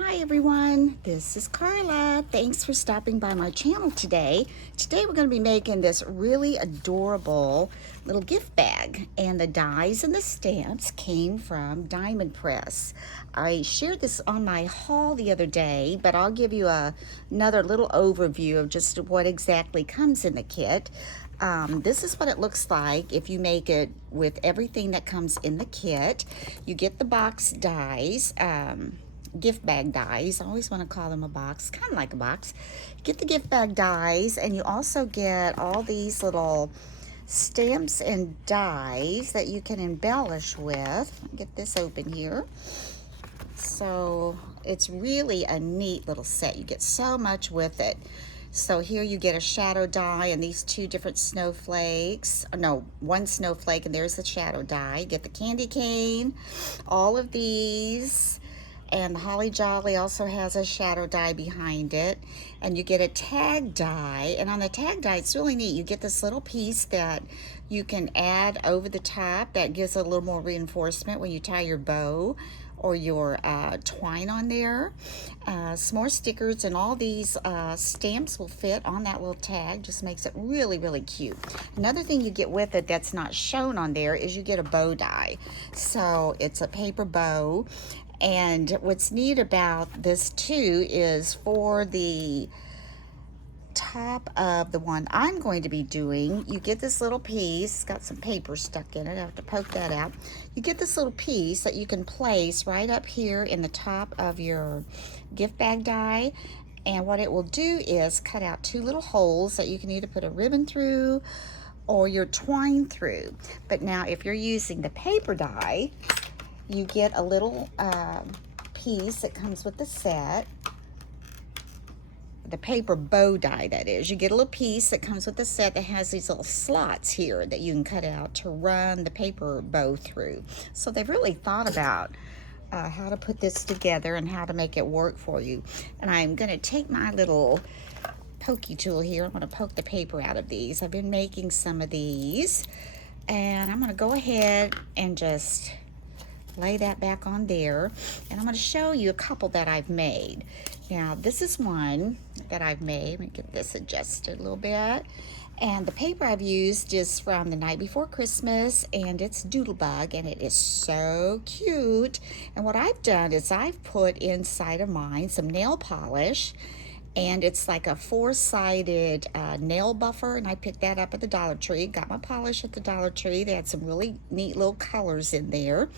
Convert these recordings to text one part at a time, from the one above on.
Hi everyone, this is Carla. Thanks for stopping by my channel today. Today we're going to be making this really adorable little gift bag, and the dies and the stamps came from Diamond Press. I shared this on my haul the other day, but I'll give you another little overview of just what exactly comes in the kit. This is what it looks like if you make it with everything that comes in the kit. You get the box dies. Gift bag dies. I always want to call them a box, kind of like a box. Get the gift bag dies, and you also get all these little stamps and dies that you can embellish with. Get this open here. So it's really a neat little set. You get so much with it. So here you get a shadow die and these two different snowflakes. No, one snowflake, and there's the shadow die. You get the candy cane, all of these. And the Holly Jolly also has a shadow die behind it. And you get a tag die. And on the tag die, it's really neat. You get this little piece that you can add over the top that gives a little more reinforcement when you tie your bow or your twine on there. Some more stickers, and all these stamps will fit on that little tag. Just makes it really, really cute. Another thing you get with it that's not shown on there is you get a bow die. So it's a paper bow. And what's neat about this too is for the top of the one I'm going to be doing, you get this little piece. It's got some paper stuck in it. I have to poke that out. You get this little piece that you can place right up here in the top of your gift bag die. And what it will do is cut out two little holes that you can either put a ribbon through or your twine through. But now if you're using the paper die, you get a little piece that comes with the set. The paper bow die, that is. You get a little piece that comes with the set that has these little slots here that you can cut out to run the paper bow through. So they've really thought about how to put this together and how to make it work for you. And I'm going to take my little pokey tool here. I'm going to poke the paper out of these. I've been making some of these, and I'm going to go ahead and just lay that back on there, and I'm going to show you a couple that I've made. Now this is one that I've made. Let me get this adjusted a little bit. And the paper I've used is from The Night Before Christmas, and it's Doodlebug, and it is so cute. And what I've done is I've put inside of mine some nail polish, and it's like a four-sided nail buffer, and I picked that up at the Dollar Tree. Got my polish at the Dollar Tree. They had some really neat little colors in there.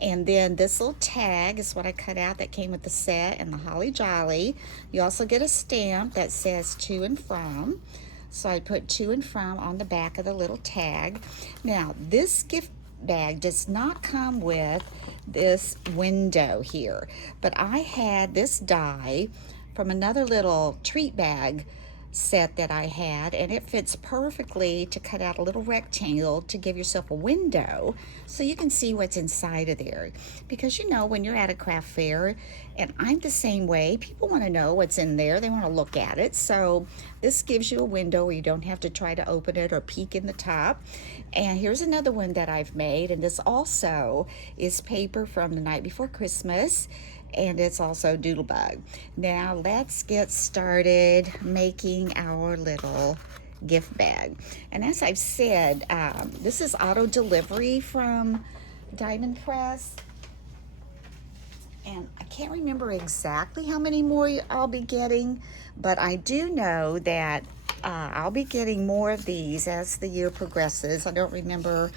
And then this little tag is what I cut out that came with the set and the Holly Jolly. You also get a stamp that says to and from. So I put to and from on the back of the little tag. Now, this gift bag does not come with this window here, but I had this die from another little treat bag set that I had, and it fits perfectly to cut out a little rectangle to give yourself a window so you can see what's inside of there. Because you know, when you're at a craft fair, and I'm the same way, people want to know what's in there. They want to look at it. So this gives you a window where you don't have to try to open it or peek in the top. And here's another one that I've made, and this also is paper from The Night Before Christmas, and it's also Doodlebug. Now let's get started making our little gift bag. And as I've said, this is auto delivery from Diamond Press, and I can't remember exactly how many more I'll be getting, but I do know that I'll be getting more of these as the year progresses. I don't remember,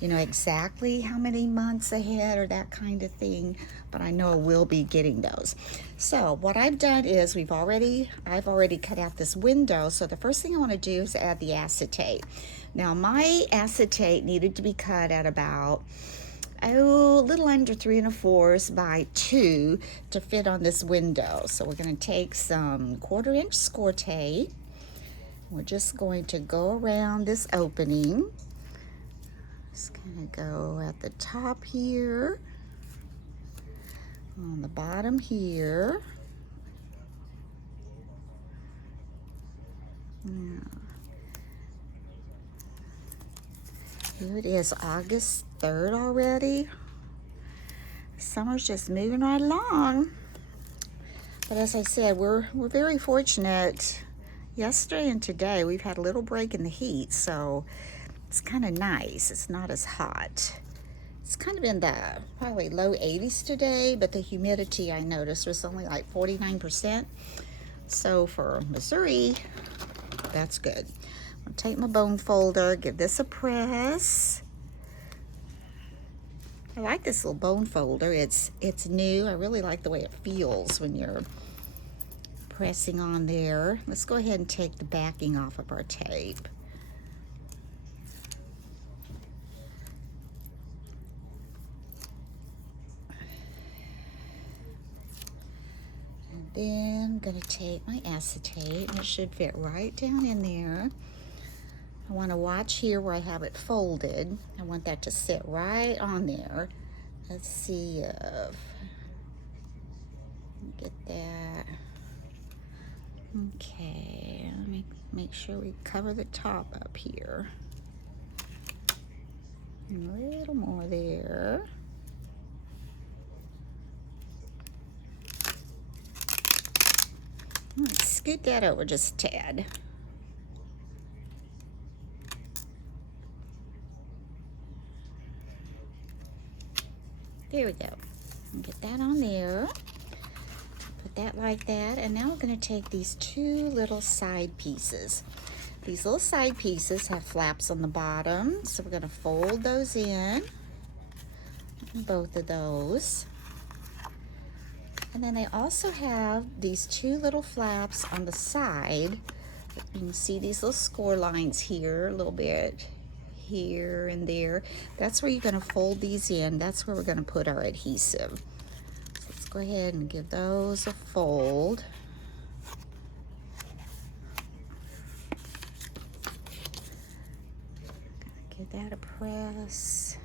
you know, exactly how many months ahead or that kind of thing, but I know I will be getting those. So what I've done is I've already cut out this window. So the first thing I want to do is add the acetate. Now my acetate needed to be cut at about a little under 3 1/4 by 2 to fit on this window. So we're going to take some 1/4-inch score tape. We're just going to go around this opening. Just gonna go at the top here, on the bottom here. Now, here it is, August 3rd already. Summer's just moving right along. But as I said, we're very fortunate. Yesterday and today we've had a little break in the heat, so it's kind of nice. It's not as hot. It's kind of in the probably low 80s today, but the humidity I noticed was only like 49%. So for Missouri, that's good. I'll take my bone folder, give this a press. I like this little bone folder. It's new. I really like the way it feels when you're pressing on there. Let's go ahead and take the backing off of our tape. And then I'm going to take my acetate, and it should fit right down in there. I want to watch here where I have it folded. I want that to sit right on there. Let's see if get that. Okay, let me make sure we cover the top up here. And a little more there. Let's scoot that over just a tad. There we go. Get that on there. Put that like that. And now we're going to take these two little side pieces. These little side pieces have flaps on the bottom, so we're going to fold those in. Both of those. And then they also have these two little flaps on the side. You can see these little score lines here a little bit. Here and there. That's where you're going to fold these in. That's where we're going to put our adhesive. So let's go ahead and give those a fold. Give that a press.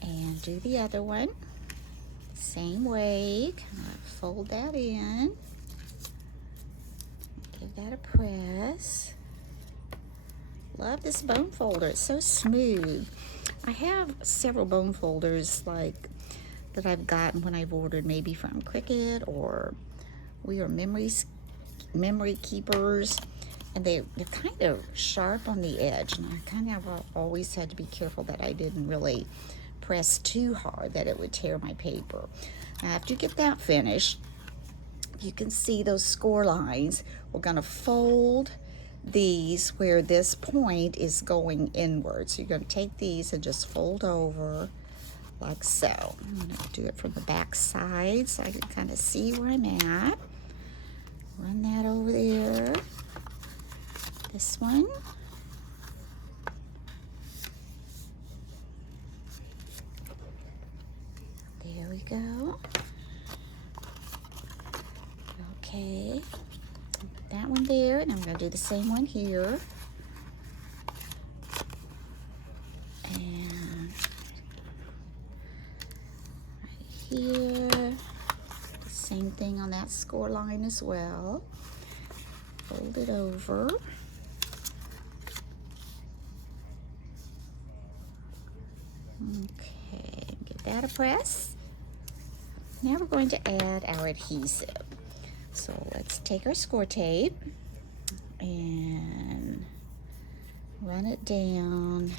And do the other one. Same way. Kind of fold that in. Give that a press. Love this bone folder. It's so smooth. I have several bone folders like that I've gotten when I've ordered maybe from Cricut or We Are Memory Keepers, and they're kind of sharp on the edge, and I kind of always had to be careful that I didn't really press too hard that it would tear my paper. Now, after you get that finished, you can see those score lines. We're going to fold these where this point is going inward. So you're going to take these and just fold over like so. I'm going to do it from the back side so I can kind of see where I'm at. Run that over there. This one. There we go. Okay, that one there, and I'm going to do the same one here. And right here, the same thing on that score line as well. Fold it over. Okay, give that a press. Now we're going to add our adhesive. So let's take our score tape and run it down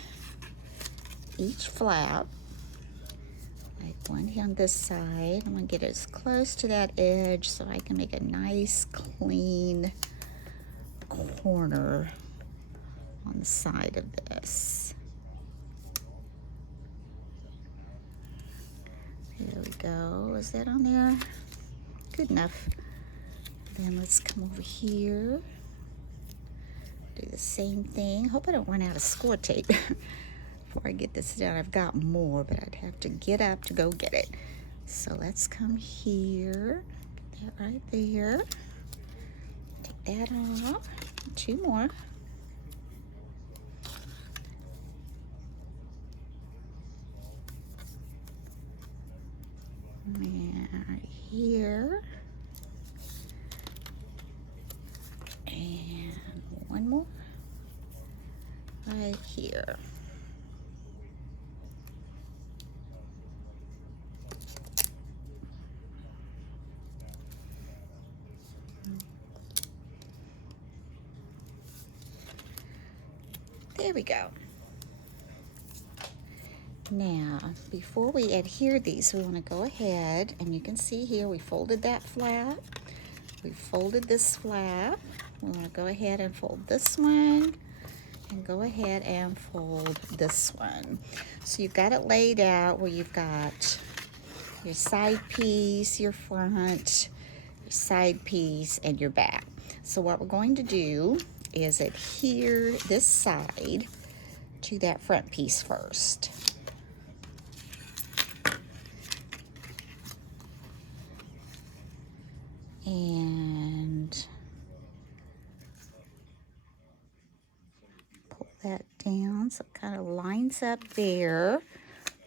each flap, like one here on this side. I'm going to get as close to that edge so I can make a nice clean corner on the side of this. There we go. Is that on there? Good enough. Then let's come over here. Do the same thing. Hope I don't run out of score tape before I get this done. I've got more, but I'd have to get up to go get it. So let's come here. Get that right there. Take that off. Two more. And right here. And one more right here. There we go. Now, before we adhere these, we want to go ahead, and you can see here we folded that flap. We folded this flap. We want to go ahead and fold this one, and go ahead and fold this one. So you've got it laid out where you've got your side piece, your front, your side piece, and your back. So what we're going to do is adhere this side to that front piece first. And pull that down so it kind of lines up there.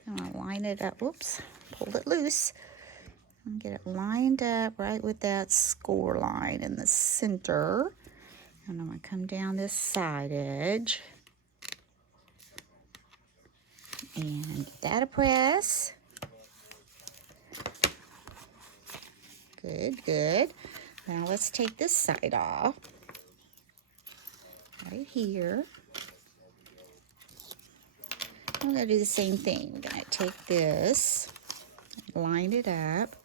I'm going to line it up. Whoops, pulled it loose. And get it lined up right with that score line in the center. And I'm going to come down this side edge. And give that a press. Good, good. Now let's take this side off. Right here. I'm going to do the same thing. We're going to take this, line it up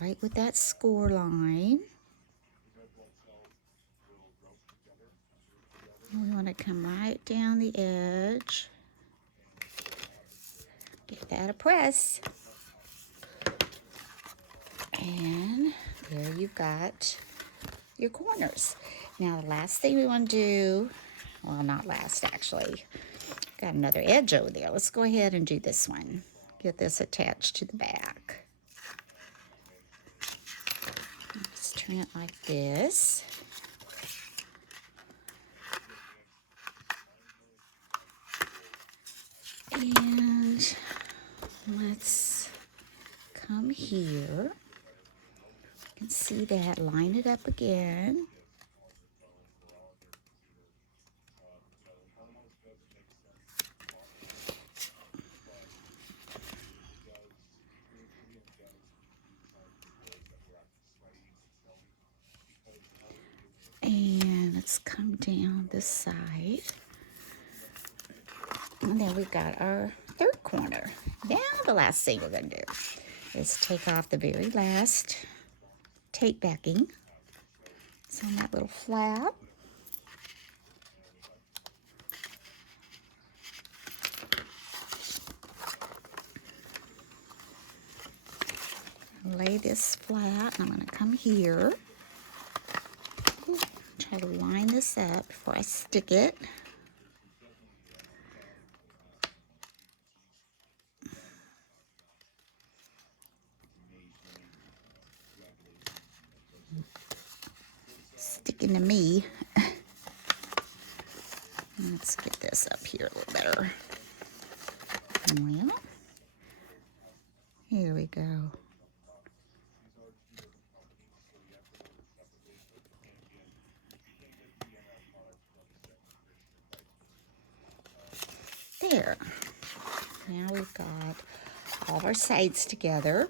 right with that score line. And we want to come right down the edge. Give that a press. And there you've got your corners. Now the last thing we want to do, well, not last actually, got another edge over there. Let's go ahead and do this one. Get this attached to the back. Let's turn it like this. And let's come here. You can see that, line it up again. And let's come down this side. And then we've got our third corner. Now the last thing we're going to do is take off the very last tape backing. It's on that little flap. Lay this flat, and I'm going to come here. Try to line this up before I stick it. Sticking to me. Let's get this up here a little better. Well, here we go. There. Now we've got all of our sides together.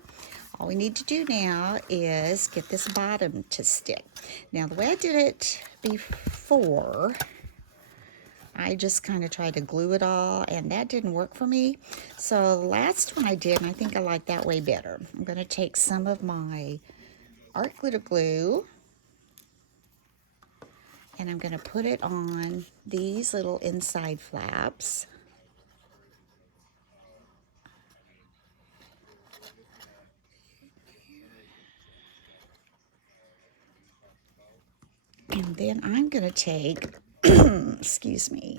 All we need to do now is get this bottom to stick. Now the way I did it before, I just kind of tried to glue it all, and that didn't work for me. So the last one I did, and I think I like that way better. I'm going to take some of my art glitter glue, and I'm going to put it on these little inside flaps. And then I'm going to take, excuse me,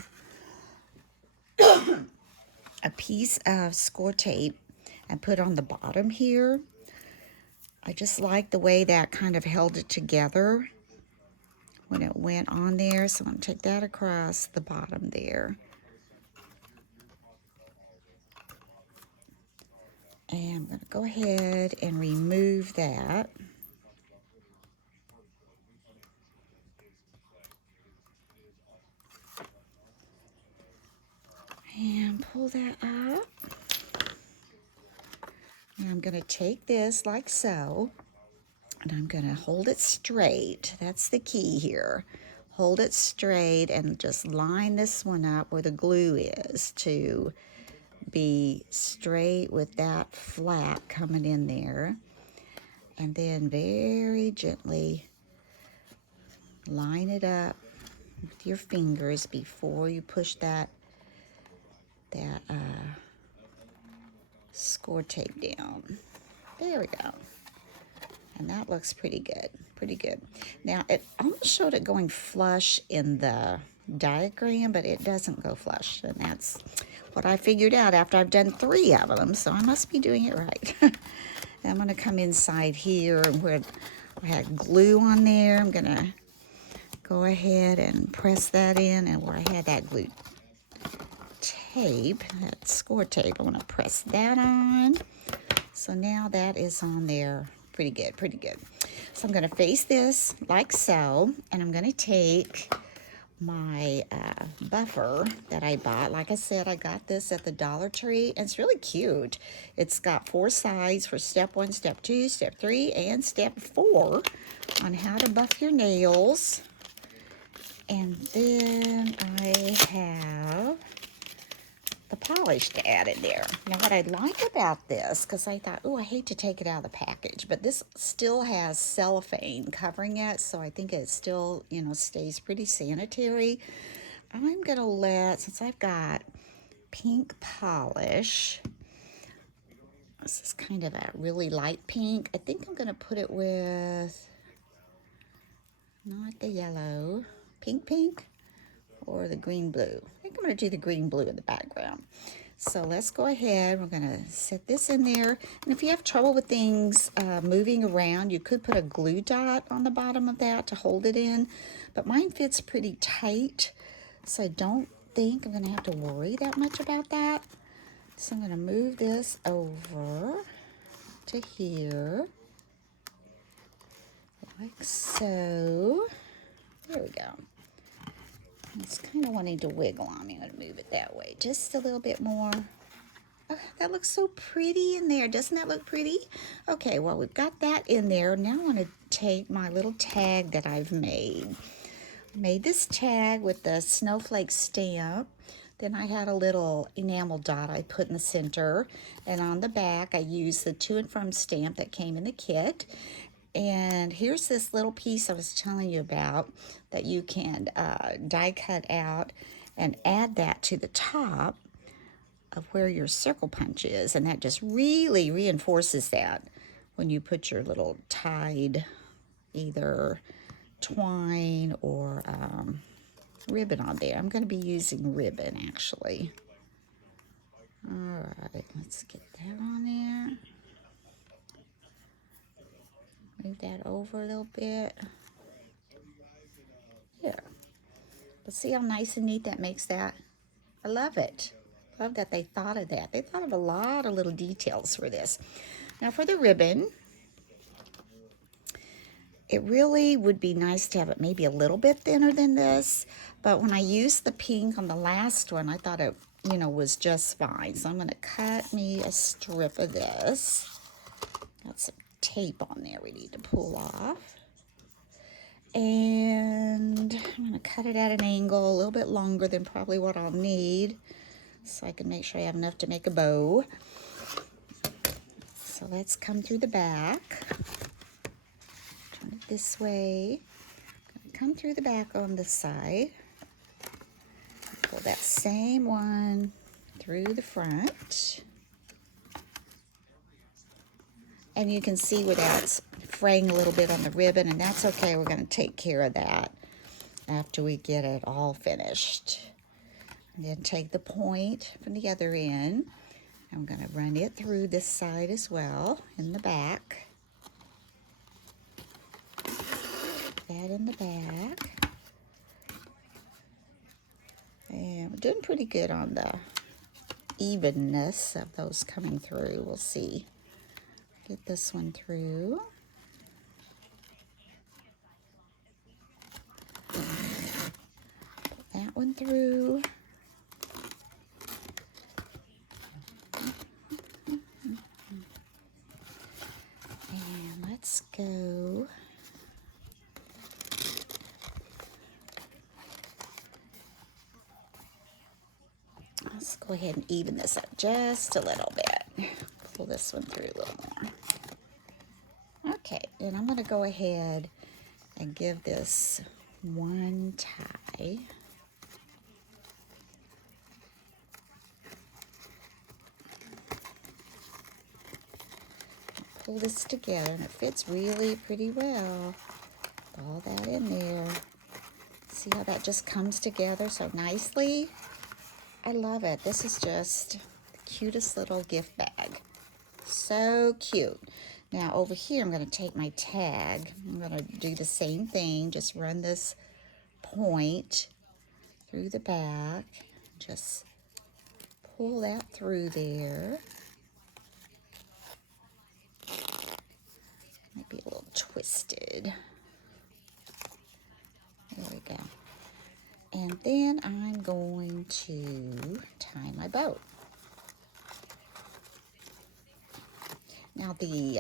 a piece of score tape and put on the bottom here. I just like the way that kind of held it together when it went on there. So I'm going to take that across the bottom there. And I'm going to go ahead and remove that. And pull that up. And I'm going to take this like so, and I'm going to hold it straight. That's the key here. hold it straight and just line this one up where the glue is to be straight with that flap coming in there. And then very gently line it up with your fingers before you push that score tape down. There we go. And that looks pretty good, pretty good. Now, it almost showed it going flush in the diagram, but it doesn't go flush. And that's what I figured out after I've done 3 of them, so I must be doing it right. I'm going to come inside here where I had glue on there. I'm going to go ahead and press that in, and where I had that glue tape, that score tape, I want to press that on. So now that is on there. Pretty good, pretty good. So I'm going to face this like so, and I'm going to take my buffer that I bought. Like I said, I got this at the Dollar Tree, and it's really cute. It's got 4 sides for step 1, step 2, step 3, and step 4 on how to buff your nails. And then I have the polish to add in there. Now what I like about this, because I thought, oh, I hate to take it out of the package, but this still has cellophane covering it, so I think it still, you know, stays pretty sanitary. I'm gonna let, since I've got pink polish, this is kind of a really light pink, I think I'm gonna put it with, not the yellow, pink, or the green blue. I think I'm going to do the green blue in the background. So let's go ahead. We're going to set this in there. And if you have trouble with things moving around, you could put a glue dot on the bottom of that to hold it in. But mine fits pretty tight, so I don't think I'm going to have to worry that much about that. So I'm going to move this over to here, like so. There we go. It's kind of wanting to wiggle on me. I'm going to move it that way just a little bit more. Oh, that looks so pretty in there. Doesn't that look pretty? Okay, well, we've got that in there. Now I want to take my little tag that I've made. I made this tag with the snowflake stamp. Then I had a little enamel dot I put in the center. And on the back, I used the to and from stamp that came in the kit. And here's this little piece I was telling you about that you can die cut out and add that to the top of where your circle punch is. And that just really reinforces that when you put your little tied either twine or ribbon on there. I'm going to be using ribbon actually. All right, let's get that on there. Move that over a little bit. There. But see how nice and neat that makes that? I love it. Love that they thought of that. They thought of a lot of little details for this. Now for the ribbon, it really would be nice to have it maybe a little bit thinner than this. But when I used the pink on the last one, I thought it, you know, was just fine. So I'm going to cut me a strip of this. Got some tape on there we need to pull off. And I'm going to cut it at an angle a little bit longer than probably what I'll need, so I can make sure I have enough to make a bow. So let's come through the back. Turn it this way. Come through the back on this side. Pull that same one through the front. And you can see where that's fraying a little bit on the ribbon, and that's okay. We're going to take care of that after we get it all finished. And then take the point from the other end. I'm going to run it through this side as well, in the back. That in the back. And we're doing pretty good on the evenness of those coming through. We'll see. Get this one through. Put that one through. And let's go Let's go ahead and even this up just a little bit. Pull this one through a little more. Okay, and I'm going to go ahead and give this one tie. Pull this together, and it fits really pretty well. All that in there. See how that just comes together so nicely? I love it. This is just the cutest little gift bag. So cute. Now over here, I'm going to take my tag. I'm going to do the same thing. Just run this point through the back. Just pull that through there. Might be a little twisted. There we go. And then I'm going to tie my bow. Now the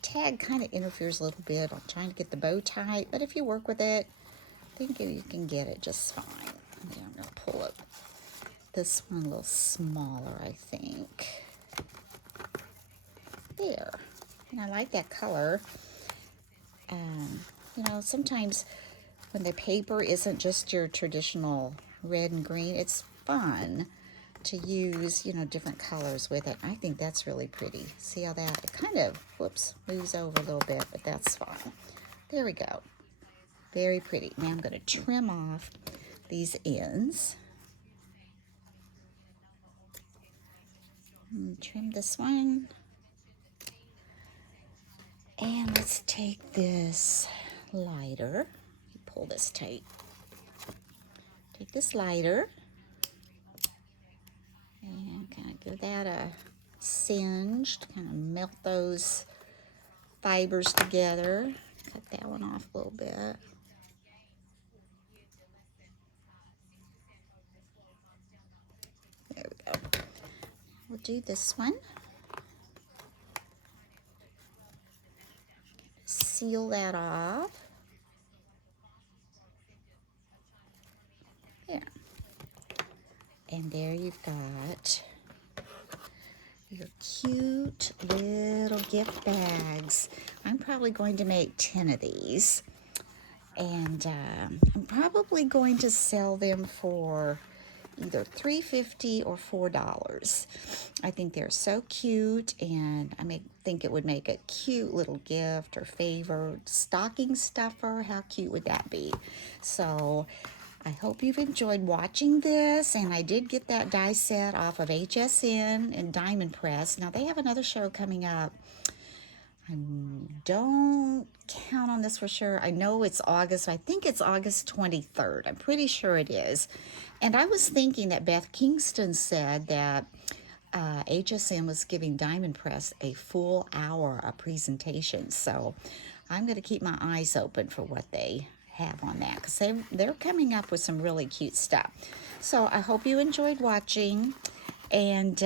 tag kind of interferes a little bit. I'm trying to get the bow tight, but if you work with it, I think you can get it just fine. Yeah, I'm going to pull it. This one a little smaller, I think. There. And I like that color. You know, sometimes when the paper isn't just your traditional red and green, it's fun to use, you know, different colors with it. I think that's really pretty. See how that, it kind of, whoops, moves over a little bit, but that's fine. There we go. Very pretty. Now I'm going to trim off these ends. Trim this one. And let's take this lighter. Pull this tight. Take this lighter and kind of give that a singe to kind of melt those fibers together. Cut that one off a little bit. There we go. We'll do this one. Seal that off. There. And there you've got your cute little gift bags. I'm probably going to make 10 of these. And I'm probably going to sell them for either $3.50 or $4. I think they're so cute, and I think it would make a cute little gift or favor. Stocking stuffer, how cute would that be? So I hope you've enjoyed watching this, and I did get that die set off of HSN and Diamond Press. Now they have another show coming up. I don't count on this for sure. I know it's August. I think it's August 23rd. I'm pretty sure it is. And I was thinking that Beth Kingston said that HSN was giving Diamond Press a full hour of presentation. So I'm going to keep my eyes open for what they have on that, because they're coming up with some really cute stuff. So I hope you enjoyed watching. And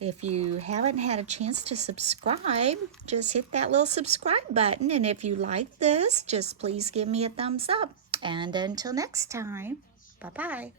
if you haven't had a chance to subscribe, just hit that little subscribe button. And if you like this, just please give me a thumbs up. And until next time, bye-bye.